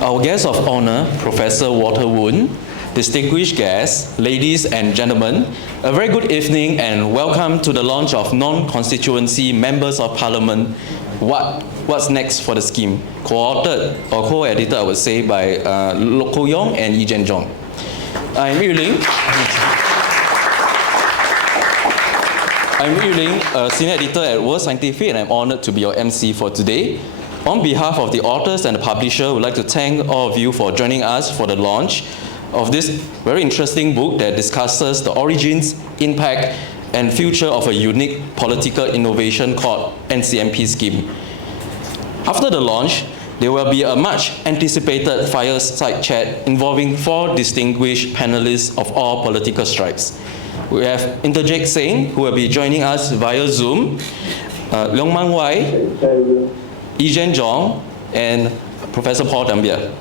Our guest of honor, Professor Walter Woon, distinguished guests, ladies and gentlemen, a very good evening and welcome to the launch of Non-Constituency Members of Parliament. What's next for the scheme? Co-authored or co-edited, I would say, by Loke Yeong and Jong. I'm Yeong. I'm Yeong, senior editor at World Scientific, and I'm honored to be your MC for today. On behalf of the authors and the publisher, I would like to thank all of you for joining us for the launch of this very interesting book that discusses the origins, impact, and future of a unique political innovation called NCMP scheme. After the launch, there will be a much anticipated fireside chat involving 4 distinguished panelists of all political stripes. We have Interject Singh, who will be joining us via Zoom, Leong Wai, Jong, and Professor Paul Dambia.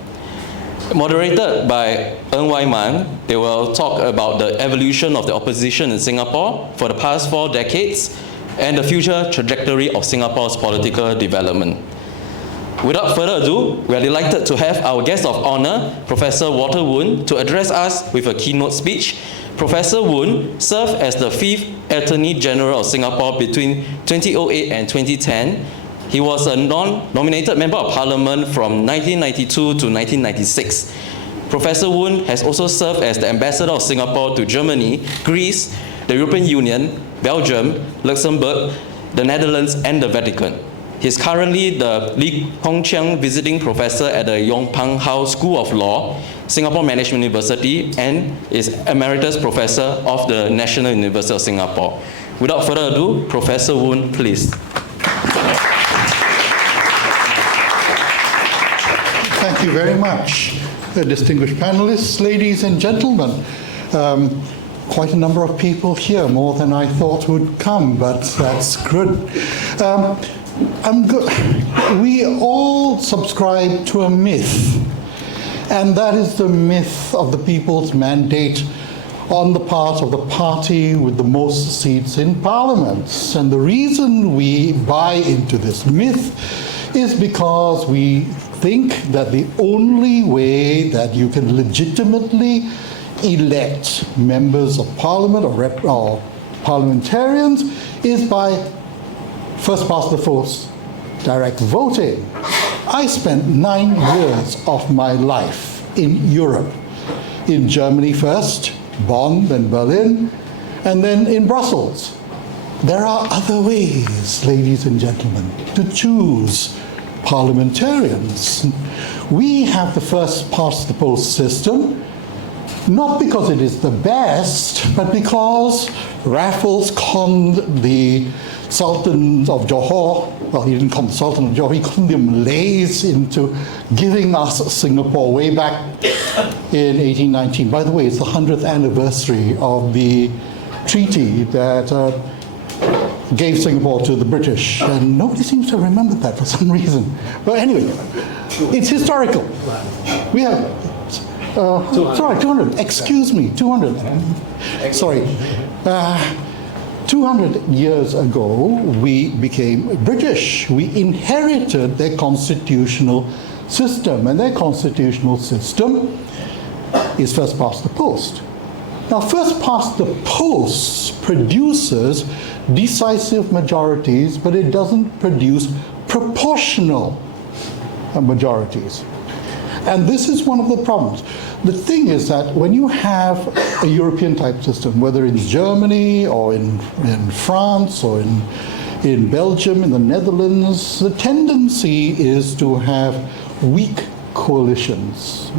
Moderated by Wai Man, they will talk about the evolution of the opposition in Singapore for the past 4 decades and the future trajectory of Singapore's political development. Without further ado, we are delighted to have our guest of honor, Professor Walter Woon, to address us with a keynote speech. Professor Woon served as the 5th Attorney General of Singapore between 2008 and 2010. He was a non-nominated Member of Parliament from 1992 to 1996. Professor Woon has also served as the Ambassador of Singapore to Germany, Greece, the European Union, Belgium, Luxembourg, the Netherlands, and the Vatican. He is currently the Lee Kong Chiang Visiting Professor at the Yong Pang Hao School of Law, Singapore Management University, and is Emeritus Professor of the National University of Singapore. Without further ado, Professor Woon, please. Thank you very much, distinguished panelists, ladies and gentlemen. Quite a number of people here, more than I thought would come, but that's good. We all subscribe to a myth, and that is the myth of the people's mandate on the part of the party with the most seats in Parliament. And the reason we buy into this myth is because we think that the only way that you can legitimately elect members of Parliament or parliamentarians is by first past the post, direct voting. I spent 9 years of my life in Europe, in Germany first, Bonn, then Berlin, and then in Brussels. There are other ways, ladies and gentlemen, to choose parliamentarians. We have the first past the post system, not because it is the best, but because Raffles conned the Sultan of Johor, well, he didn't call the Sultan of Johor, he conned the Malays into giving us Singapore way back in 1819. By the way, it's the 100th anniversary of the treaty that gave Singapore to the British, and nobody seems to remember that for some reason. But anyway, it's historical. We have, 200, excuse me, 200. Sorry. 200 years ago, we became British. We inherited their constitutional system, and their constitutional system is first past the post. Now, first past the post produces decisive majorities, but it doesn't produce proportional majorities. And this is one of the problems. The thing is that when you have a European type system, whether in Germany or in France or in Belgium, in the Netherlands, the tendency is to have weak coalitions.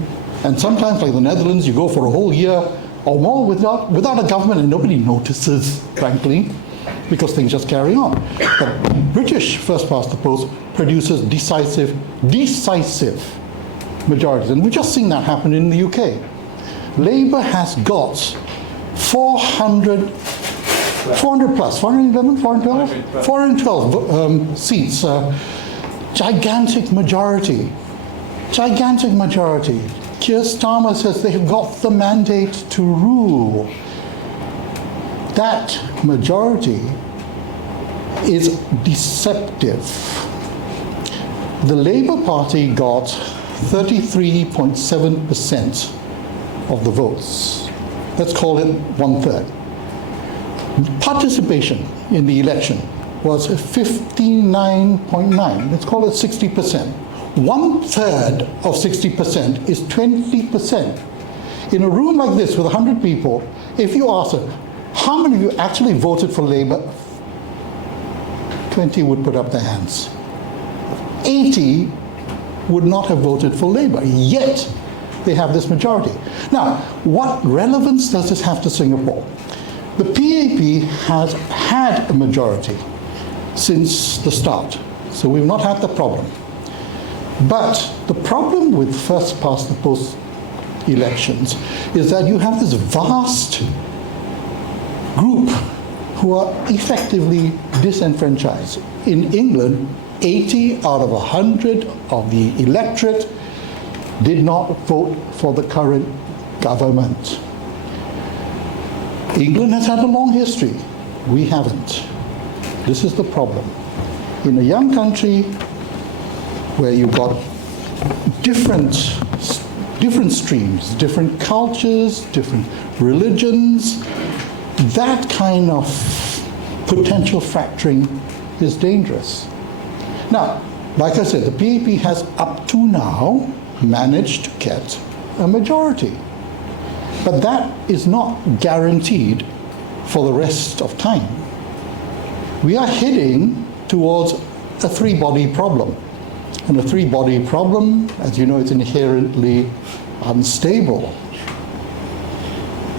And sometimes, like the Netherlands, you go for a whole year or more without a government, and nobody notices, frankly, because things just carry on. But British first past the post produces decisive majorities, and we've just seen that happen in the UK. Labour has got 400 plus, 411, 412? 412 seats, gigantic majority. Keir Starmer says they've got the mandate to rule. That majority is deceptive. The Labour Party got 33.7% of the votes. Let's call it 1/3. Participation in the election was 59.9. Let's call it 60%. 1/3 of 60% is 20%. In a room like this with 100 people, if you ask them, how many of you actually voted for Labour? 20 would put up their hands. 80 would not have voted for Labour, yet they have this majority. Now, what relevance does this have to Singapore? The PAP has had a majority since the start, so we've not had the problem. But the problem with first past the post elections is that you have this vast group who are effectively disenfranchised. In England, 80 out of 100 of the electorate did not vote for the current government. England has had a long history. We haven't. This is the problem. In a young country where you've got different streams, different cultures, different religions, that kind of potential fracturing is dangerous. Now, like I said, the PAP has up to now managed to get a majority. But that is not guaranteed for the rest of time. We are heading towards a three-body problem. And a three-body problem, as you know, is inherently unstable.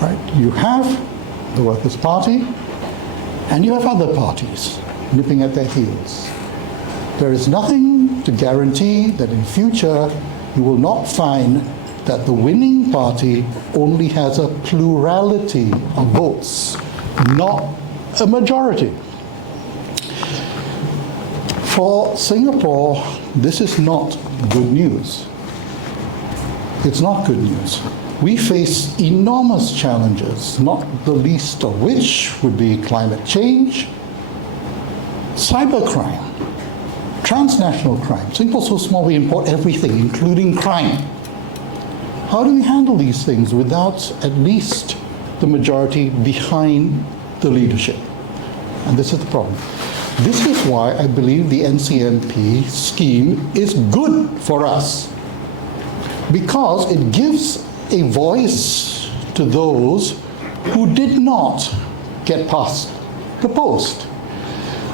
Right? You have the Workers' Party, and you have other parties nipping at their heels. There is nothing to guarantee that in future you will not find that the winning party only has a plurality of votes, not a majority. For Singapore, this is not good news. It's not good news. We face enormous challenges, not the least of which would be climate change, cybercrime, transnational crime. Singapore's so small we import everything, including crime. How do we handle these things without at least the majority behind the leadership? And this is the problem. This is why I believe the NCMP scheme is good for us, because it gives a voice to those who did not get past the post.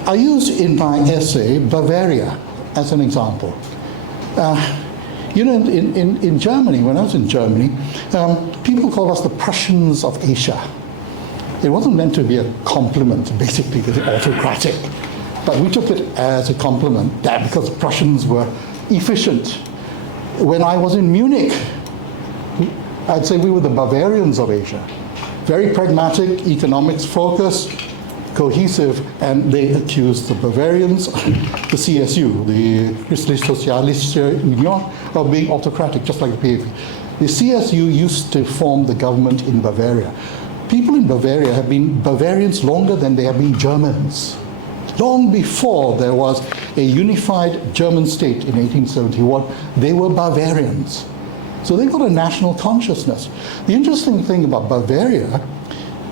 I use in my essay Bavaria as an example. In Germany, when I was in Germany, people call us the Prussians of Asia. It wasn't meant to be a compliment, basically, because it's autocratic. But we took it as a compliment, that because the Prussians were efficient. When I was in Munich, I'd say we were the Bavarians of Asia. Very pragmatic, economics focused, cohesive, and they accused the Bavarians, the CSU, the Christliche Sozialistische Union, of being autocratic, just like the PAP. The CSU used to form the government in Bavaria. People in Bavaria have been Bavarians longer than they have been Germans. Long before there was a unified German state in 1871, they were Bavarians. So they've got a national consciousness. The interesting thing about Bavaria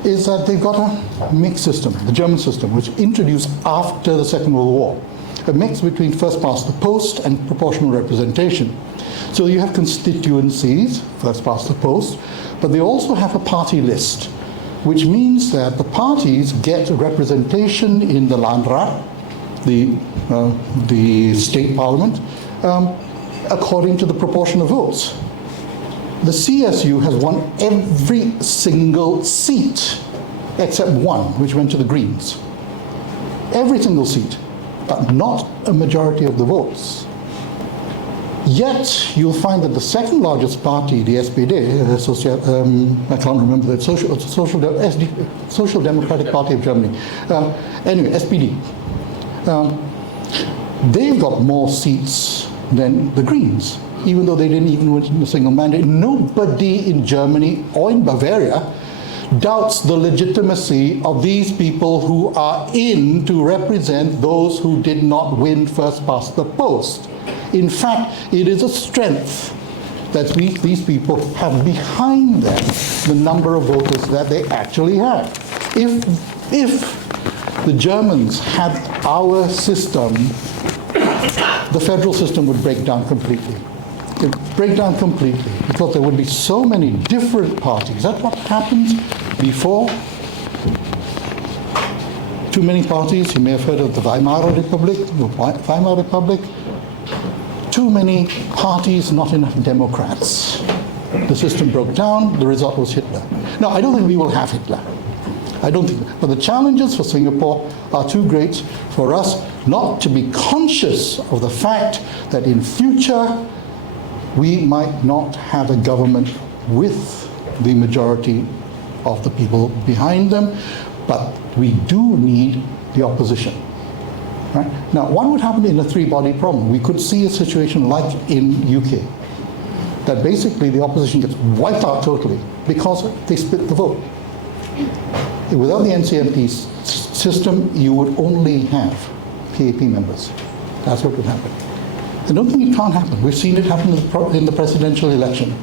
is that they've got a mixed system, the German system, which introduced after the Second World War, a mix between first past the post and proportional representation. So you have constituencies, first past the post, but they also have a party list, which means that the parties get representation in the Landrat, the state parliament, according to the proportion of votes. The CSU has won every single seat except one, which went to the Greens. Every single seat, but not a majority of the votes. Yet you'll find that the second largest party, the SPD, I can't remember the Social Democratic Party of Germany. Anyway, SPD. They've got more seats than the Greens, even though they didn't even win a single mandate. Nobody in Germany or in Bavaria doubts the legitimacy of these people who are in to represent those who did not win first past the post. In fact, it is a strength that these people have behind them the number of voters that they actually have. If the Germans had our system, the federal system would break down completely. It would break down completely because there would be so many different parties. That's what happened before. Too many parties. You may have heard of the Weimar Republic. Too many parties, not enough Democrats. The system broke down. The result was Hitler. Now, I don't think we will have Hitler. I don't think. But the challenges for Singapore are too great for us not to be conscious of the fact that in future we might not have a government with the majority of the people behind them, but we do need the opposition. Right? Now, what would happen in a three-body problem? We could see a situation like in UK, that basically the opposition gets wiped out totally because they split the vote. Without the NCMP system, you would only have PAP members. That's what would happen. I don't think it can't happen. We've seen it happen in the presidential election.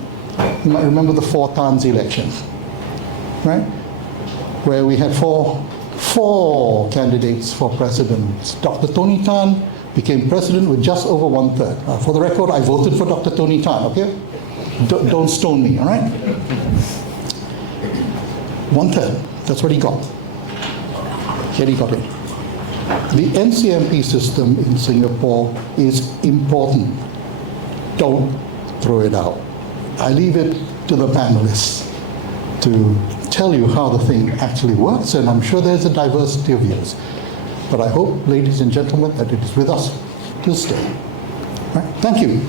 You might remember the 4 Tans election, right? Where we had four candidates for president. Dr. Tony Tan became president with just over 1/3. For the record, I voted for Dr. Tony Tan, okay? Don't stone me, all right? 1/3, that's what he got. Yet he got it. The NCMP system in Singapore is important. Don't throw it out. I leave it to the panelists to tell you how the thing actually works, and I'm sure there's a diversity of views. But I hope, ladies and gentlemen, that it is with us to stay. Right? Thank you.